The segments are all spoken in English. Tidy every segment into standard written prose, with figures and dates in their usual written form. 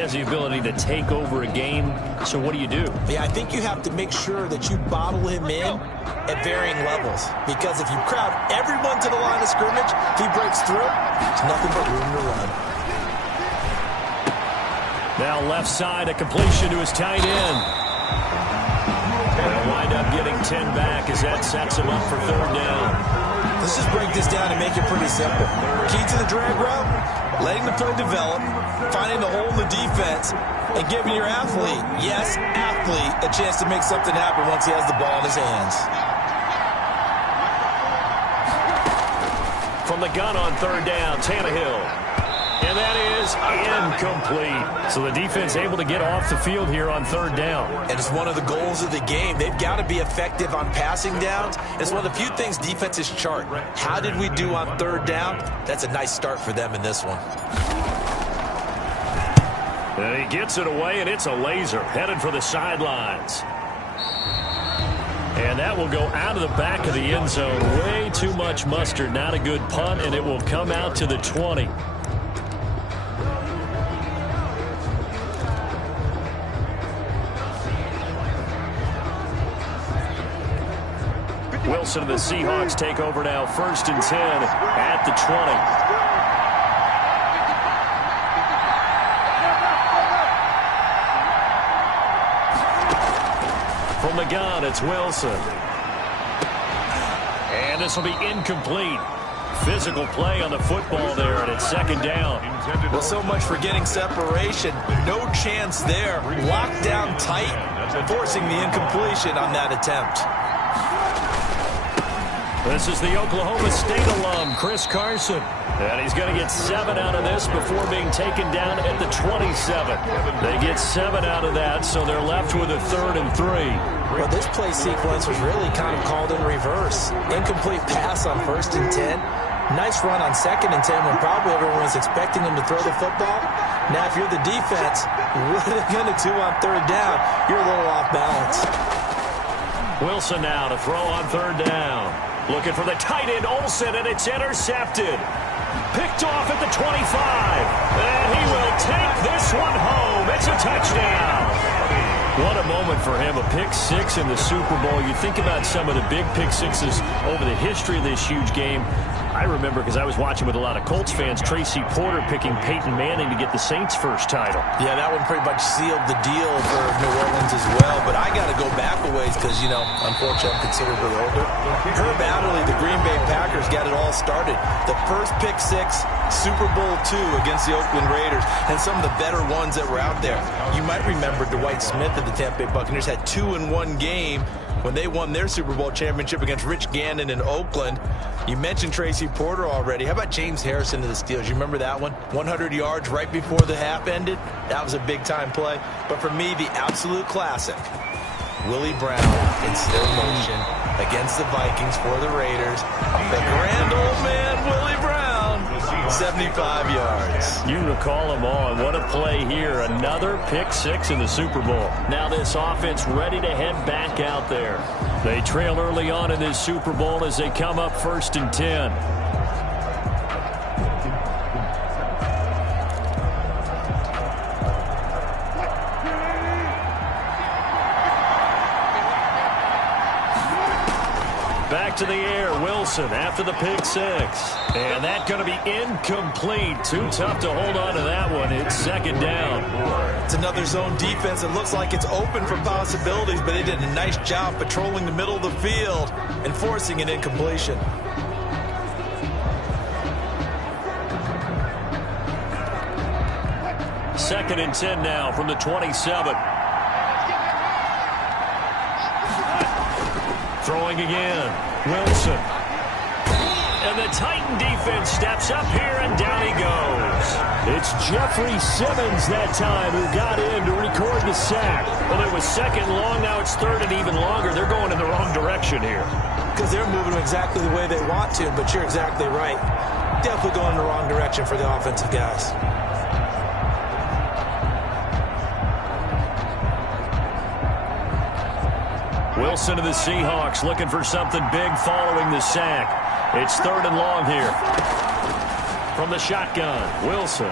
Has the ability to take over a game, so what do? Yeah, I think you have to make sure that you bottle him in at varying levels, because if you crowd everyone to the line of scrimmage, if he breaks through, there's nothing but room to run. Now left side, a completion to his tight end. They'll wind up getting 10 back as that sets him up for third down. Let's just break this down and make it pretty simple. Key to the drag route, letting the play develop, finding the hole in the defense, and giving your athlete, yes, athlete, a chance to make something happen once he has the ball in his hands. From the gun on third down, Tannehill. And that is incomplete. So the defense able to get off the field here on third down. And it's one of the goals of the game. They've got to be effective on passing downs. It's one of the few things defenses chart. How did we do on third down? That's a nice start for them in this one. And he gets it away, and it's a laser headed for the sidelines. And that will go out of the back of the end zone. Way too much mustard. Not a good punt, and it will come out to the 20. Wilson and the Seahawks take over now, 1st and 10 at the 20. From the gun, it's Wilson. And this will be incomplete. Physical play on the football there, and it's 2nd down. Well, so much for getting separation. No chance there. Locked down tight, forcing the incompletion on that attempt. This is the Oklahoma State alum, Chris Carson. And he's going to get 7 out of this before being taken down at the 27. They get 7 out of that, so they're left with a 3rd and 3. Well, this play sequence was really kind of called in reverse. Incomplete pass on 1st and 10. Nice run on 2nd and 10 when probably everyone was expecting him to throw the football. Now, if you're the defense, what are they going to do on 3rd down? You're a little off balance. Wilson now to throw on 3rd down. Looking for the tight end, Olsen, and it's intercepted. Picked off at the 25. And he will take this one home. It's a touchdown. What a moment for him, a pick 6 in the Super Bowl. You think about some of the big pick 6s over the history of this huge game. I remember, because I was watching with a lot of Colts fans, Tracy Porter picking Peyton Manning to get the Saints' first title. Yeah, that one pretty much sealed the deal for New Orleans as well. But I got to go back a ways because, you know, unfortunately I'm considerably older. Herb Adderley, the Green Bay Packers, got it all started. The first pick 6, Super Bowl II against the Oakland Raiders, and some of the better ones that were out there. You might remember Dwight Smith of the Tampa Bay Buccaneers had 2 in one game when they won their Super Bowl championship against Rich Gannon in Oakland. You mentioned Tracy Porter already. How about James Harrison of the Steelers? You remember that one? 100 yards right before the half ended. That was a big-time play. But for me, the absolute classic, Willie Brown in slow motion against the Vikings for the Raiders. The grand old man, Willie Brown, 75 yards. You recall them all. What a play here. Another pick 6 in the Super Bowl. Now this offense ready to head back out there. They trail early on in this Super Bowl as they come up 1st and 10. Back to the air, Wilson after the pick 6. And that's going to be incomplete. Too tough to hold on to that one. It's 2nd down. It's another zone defense. It looks like it's open for possibilities, but they did a nice job patrolling the middle of the field and forcing an incompletion. Second and 10 now from the 27. Throwing again, Wilson. And the Titan defense steps up here, and down he goes. It's Jeffrey Simmons that time who got in to record the sack. Well, it was 2nd long, now it's 3rd and even longer. They're going in the wrong direction here. Because they're moving exactly the way they want to, but you're exactly right. Definitely going in the wrong direction for the offensive guys. Wilson of the Seahawks looking for something big following the sack. It's 3rd and long here. From the shotgun, Wilson.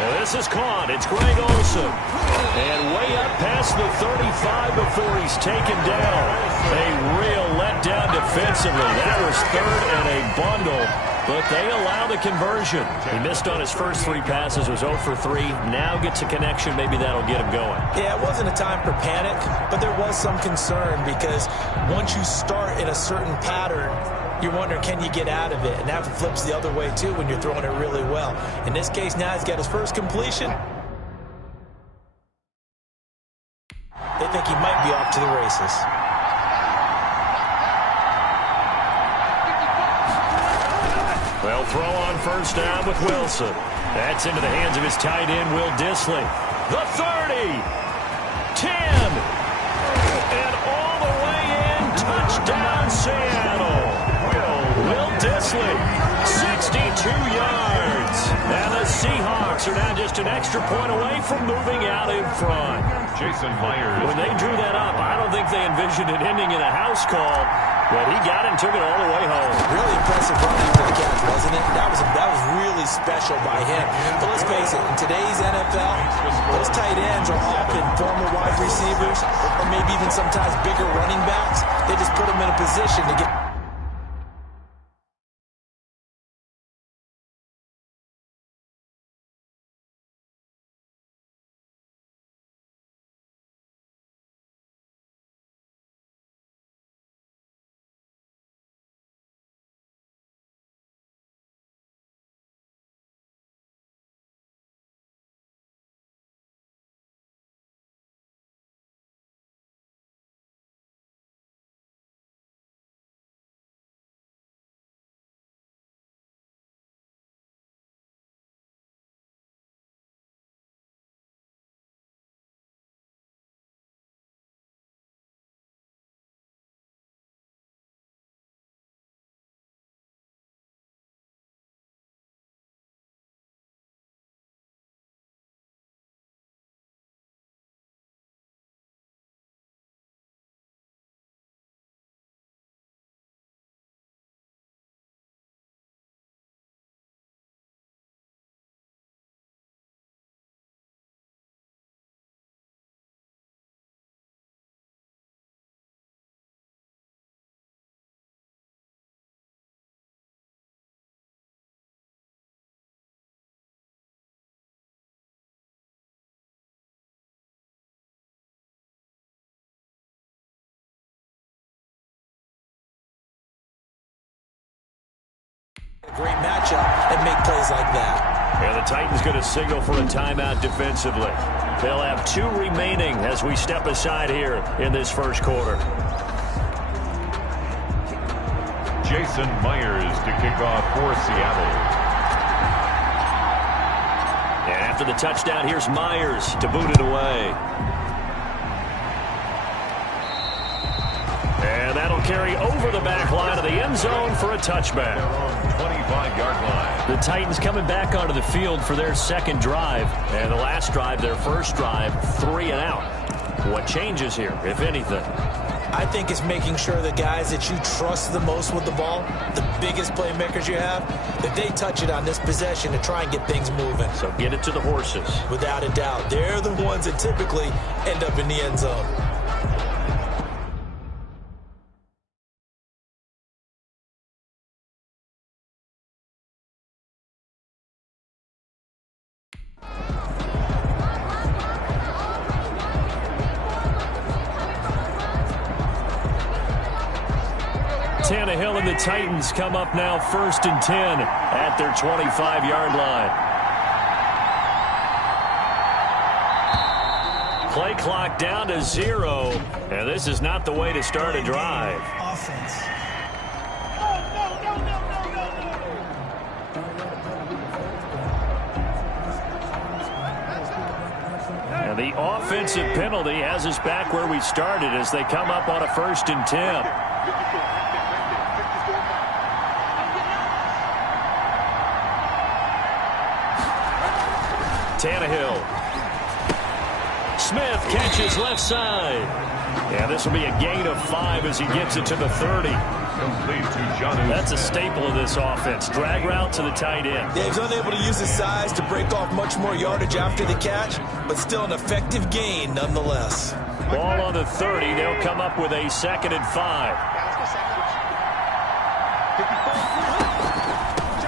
And this is caught. It's Greg Olsen. And way up past the 35 before he's taken down. A real letdown defensively. That was third and a bundle, but they allow the conversion. He missed on his first 3 passes, was 0 for 3. Now gets a connection. Maybe that'll get him going. Yeah, it wasn't a time for panic, but there was some concern because once you start in a certain pattern, you're wondering, can you get out of it? And that flips the other way, too, when you're throwing it really well. In this case, now he's got his first completion. They think he might be off to the races. Well, throw on first down with Wilson. That's into the hands of his tight end, Will Dissly. The 30, 10, and all the way in. Touchdown, Seattle. Will Dissly, 62 yards. And the Seahawks are now just an extra point away from moving out in front. Jason Myers. When they drew that up, I don't think they envisioned it ending in a house call, but he got it and took it all the way home. Really impressive run after the catch, wasn't it? That was really special by him. But let's face it, in today's NFL, those tight ends are often former wide receivers or maybe even sometimes bigger running backs. They just put them in a position to get... A great matchup and make plays like that. And the Titans going to signal for a timeout defensively. They'll have 2 remaining as we step aside here in this first quarter. Jason Myers to kick off for Seattle. And after the touchdown, here's Myers to boot it away. And that'll carry over the back line of the end zone for a touchback. 25-yard line. The Titans coming back onto the field for their second drive. And the last drive, their first drive, 3 and out. What changes here, if anything? I think it's making sure the guys that you trust the most with the ball, the biggest playmakers you have, that they touch it on this possession to try and get things moving. So get it to the horses. Without a doubt. They're the ones that typically end up in the end zone. Tannehill and the Titans come up now 1st and 10 at their 25-yard line. Play clock down to 0, and this is not the way to start a drive. Offense. And the offensive penalty has us back where we started as they come up on a 1st and 10. Tannehill. Smith catches left side. Yeah, this will be a gain of 5 as he gets it to the 30. Complete to John. That's a staple of this offense. Drag route to the tight end. Yeah, he's unable to use his size to break off much more yardage after the catch, but still an effective gain nonetheless. Ball on the 30. They'll come up with a 2nd and 5.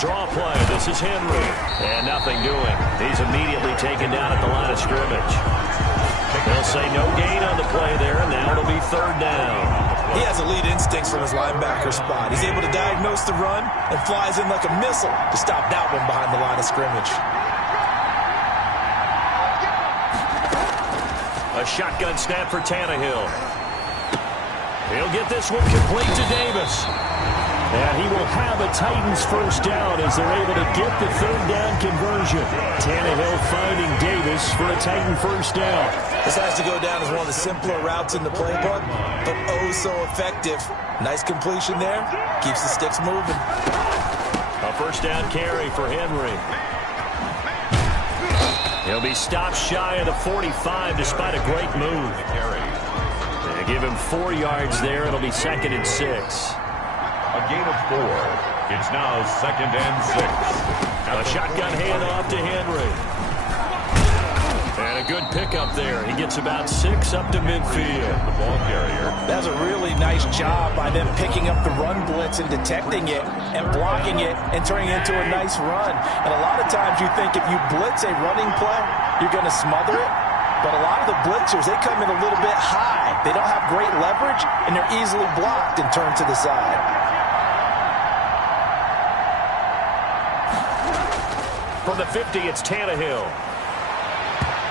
Draw play. This is Henry. And nothing doing. He's immediately taken down at the line of scrimmage. They'll say no gain on the play there, and now it'll be 3rd down. He has elite instincts from his linebacker spot. He's able to diagnose the run and flies in like a missile to stop that one behind the line of scrimmage. A shotgun snap for Tannehill. He'll get this one complete to Davis. And he will have a Titans 1st down as they're able to get the 3rd down conversion. Tannehill finding Davis for a Titan 1st down. This has to go down as one of the simpler routes in the playbook, but oh so effective. Nice completion there. Keeps the sticks moving. A 1st down carry for Henry. He'll be stopped shy of the 45 despite a great move. They give him 4 yards there. It'll be 2nd and 6. A gain of 4. It's now 2nd and 6. A shotgun handoff to Henry. And a good pickup there. He gets about 6 up to midfield. The ball carrier. That's a really nice job by them picking up the run blitz and detecting it and blocking it and turning it into a nice run. And a lot of times you think if you blitz a running play, you're going to smother it. But a lot of the blitzers, they come in a little bit high. They don't have great leverage, and they're easily blocked and turned to the side. From the 50, it's Tannehill.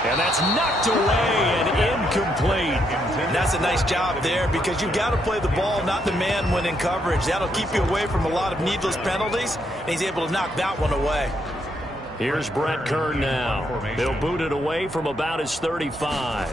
And that's knocked away and incomplete. That's a nice job there because you've got to play the ball, not the man when in coverage. That'll keep you away from a lot of needless penalties, and he's able to knock that one away. Here's Brett Kern now. They'll boot it away from about his 35.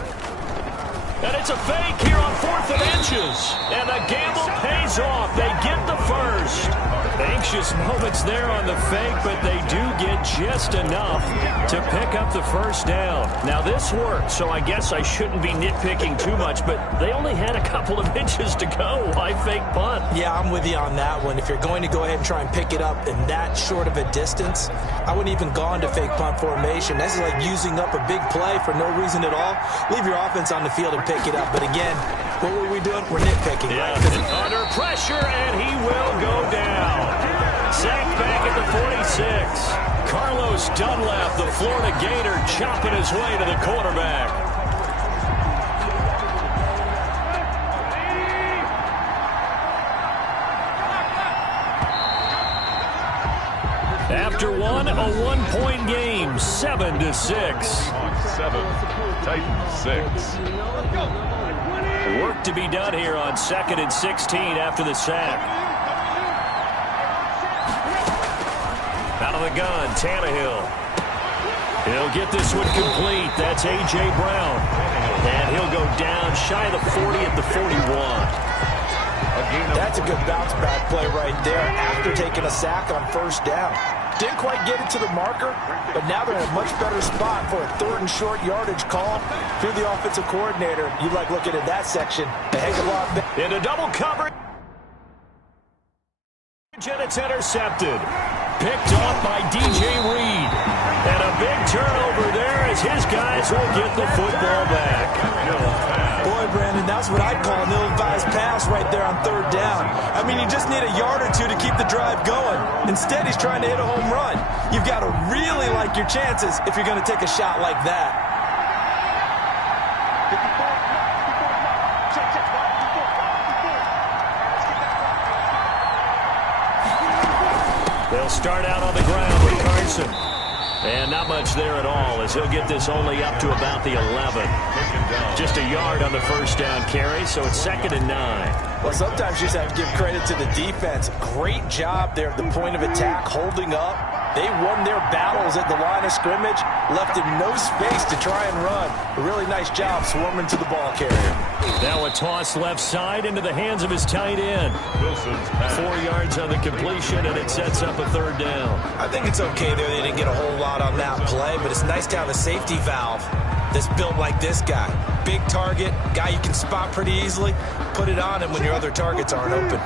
And it's a fake here on 4th and inches. And the gamble pays off. They get the 1st. Anxious moments there on the fake, but they do get just enough to pick up the 1st down. Now, this worked, so I guess I shouldn't be nitpicking too much, but they only had a couple of inches to go. Why fake punt? Yeah, I'm with you on that one. If you're going to go ahead and try and pick it up in that short of a distance, I wouldn't even gone to fake punt formation. This is like using up a big play for no reason at all. Leave your offense on the field and pick it up. But again, what were we doing? We're nitpicking, yeah, right? Under pressure, and he will go down. Sacked back at the 46. Carlos Dunlap, the Florida Gator, chopping his way to the quarterback. After one, a 1-point game, 7-6. 7, Titans 6. Work to be done here on 2nd and 16 after the sack. Out of the gun, Tannehill. He'll get this one complete. That's A.J. Brown. And he'll go down shy of the 40 at the 41. That's a good bounce-back play right there after taking a sack on 1st down. Didn't quite get it to the marker, but now they're in a much better spot for a 3rd and short yardage call through the offensive coordinator. You like looking at that section a heck of a lot better. Into double coverage. And it's intercepted. Picked off by DJ Reed. And a big turnover there as his guys will get the football back. Boy, Brandon, that's what I'd call an ill-advised pass right there on 3rd down. I mean, you just need a yard or two to keep the drive going. Instead, he's trying to hit a home run. You've got to really like your chances if you're going to take a shot like that. They'll start out on the ground with Carson. And not much there at all as he'll get this only up to about the 11. Just a yard on the 1st down carry, so it's 2nd and 9. Well, sometimes you just have to give credit to the defense. Great job there at the point of attack, holding up. They won their battles at the line of scrimmage, left him no space to try and run. A really nice job swarming to the ball carrier. Now a toss left side into the hands of his tight end. 4 yards on the completion, and it sets up a 3rd down. I think it's okay there. They didn't get a whole lot on that play, but it's nice to have a safety valve that's built like this guy. Big target, guy you can spot pretty easily. Put it on him when your other targets aren't open.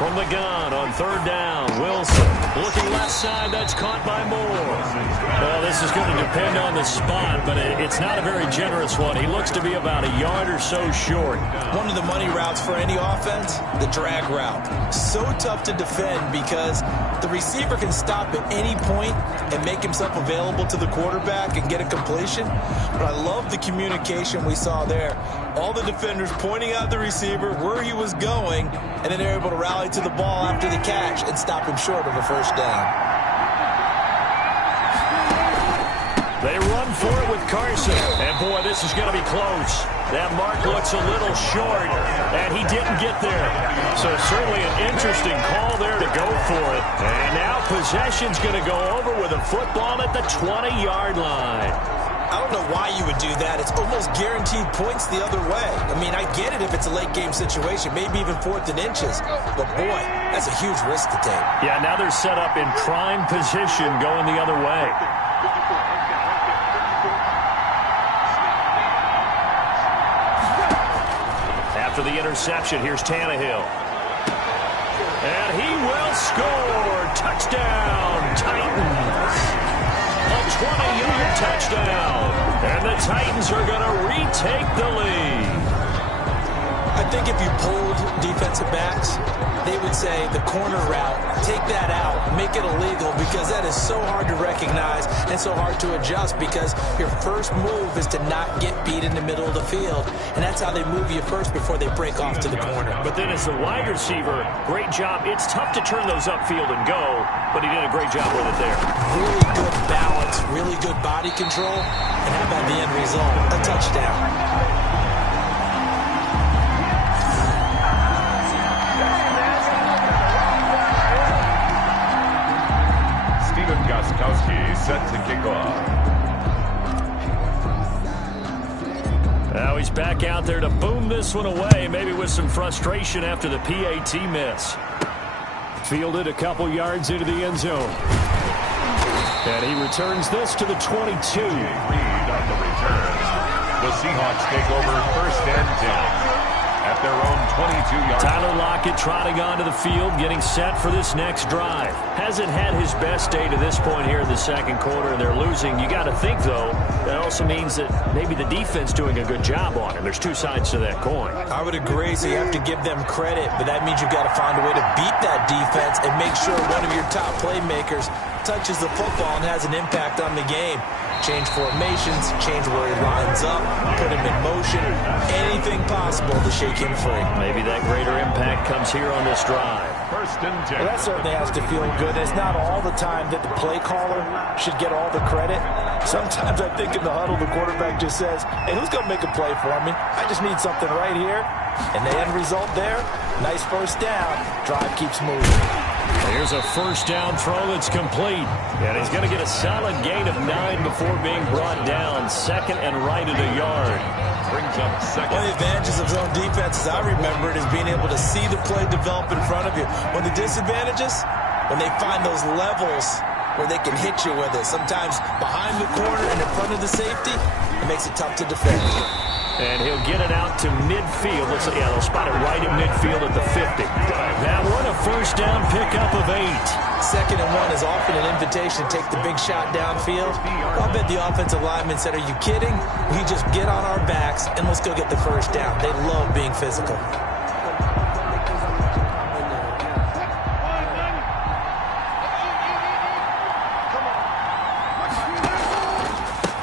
From the gun on third down, Wilson. Looking left side, that's caught by Moore. Well, this is going to depend on the spot, but it's not a very generous one. He looks to be about a yard or so short. One of the money routes for any offense, the drag route. So tough to defend because the receiver can stop at any point and make himself available to the quarterback and get a completion. But I love the communication we saw there. All the defenders pointing out the receiver, where he was going, and then they're able to rally to the ball after the catch and stop him short of a first down. They run for it with Carson. And, boy, this is going to be close. That mark looks a little short, and he didn't get there. So certainly an interesting call there to go for it. And now possession's going to go over with a football at the 20-yard line. I don't know why you would do that. It's almost guaranteed points the other way. I mean, I get it if it's a late-game situation, maybe even 4th and inches. But, boy, that's a huge risk to take. Yeah, now they're set up in prime position going the other way. After the interception, here's Tannehill. And he will score. Touchdown, Titans. A 20-yard touchdown. And the Titans are going to retake the lead. I think if you polled defensive backs, they would say the corner route, take that out, make it illegal, because that is so hard to recognize and so hard to adjust, because your first move is to not get beat in the middle of the field, and that's how they move you first before they break off to the corner. But then as the wide receiver, great job. It's tough to turn those upfield and go, but he did a great job with it there. Really good balance, really good body control, and how about the end result? A touchdown. Gostkowski set to kick off. Now he's back out there to boom this one away, maybe with some frustration after the PAT miss. Fielded a couple yards into the end zone. And he returns this to the 22. Reed on the return. The Seahawks take over 1st and 10. At their own 22-yard. Tyler Lockett trotting onto the field, getting set for this next drive. Hasn't had his best day to this point here in the second quarter, and they're losing. You got to think, though, that also means that maybe the defense doing a good job on him. There's two sides to that coin. I would agree, so you have to give them credit, but that means you've got to find a way to beat that defense and make sure one of your top playmakers touches the football and has an impact on the game. Change formations, change where he lines up, put him in motion, anything possible to shake him free. Maybe that greater impact comes here on this drive. 1st and 10. Well, that certainly has to feel good. It's not all the time that the play caller should get all the credit. Sometimes I think in the huddle, the quarterback just says, hey, who's going to make a play for me? I just need something right here. And the end result there, nice first down. Drive keeps moving. Here's a first down throw that's complete. And he's going to get a solid gain of 9 before being brought down. 2nd and right at a yard. Brings up 2nd. One of the advantages of zone defense, as I remember it, is being able to see the play develop in front of you. One of the disadvantages, when they find those levels where they can hit you with it. Sometimes behind the corner and in front of the safety, it makes it tough to defend. And he'll get it out to midfield. Looks like, yeah, they'll spot it right at midfield at the 50. That one, a first down pickup of 8. 2nd and 1 is often an invitation to take the big shot downfield. I'll bet the offensive lineman said, are you kidding? We just get on our backs and let's go get the first down. They love being physical.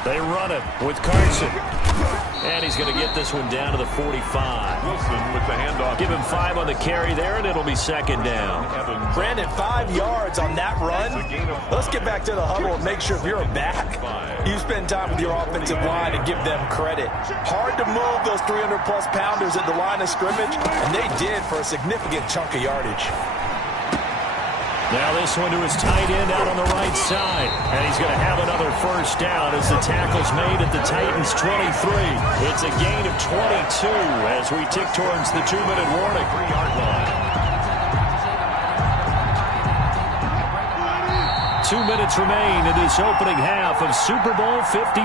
They run it with Carson. And he's going to get this one down to the 45. Wilson with the handoff. Give him 5 on the carry there, and it'll be 2nd down. Brandon, 5 yards on that run. Let's get back to the huddle and make sure if you're a back, you spend time with your offensive line and give them credit. Hard to move those 300-plus pounders at the line of scrimmage, and they did for a significant chunk of yardage. Now this one to his tight end out on the right side. And he's going to have another first down as the tackle's made at the Titans' 23. It's a gain of 22 as we tick towards the 2-minute warning. 3-yard line. 2 minutes remain in this opening half of Super Bowl 55.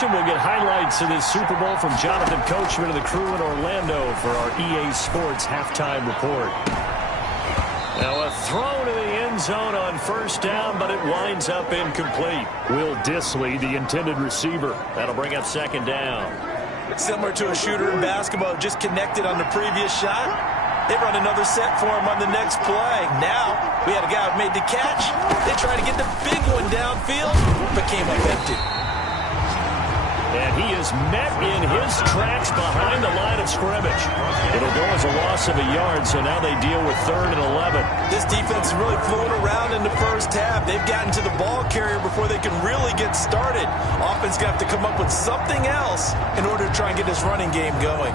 intermission, we'll get highlights of this Super Bowl from Jonathan Coachman and the crew in Orlando for our EA Sports halftime report. Now a throw to the end zone on first down, but it winds up incomplete. Will Dissly, the intended receiver. That'll bring up second down. Similar to a shooter in basketball, just connected on the previous shot. They run another set for him on the next play. Now, we had a guy who made the catch. They tried to get the big one downfield, but came up empty. And he is met in his tracks behind the line of scrimmage. It'll go as a loss of a yard, so now they deal with 3rd and 11. This defense is really floating around in the first half. They've gotten to the ball carrier before they can really get started. Offense going to have to come up with something else in order to try and get this running game going.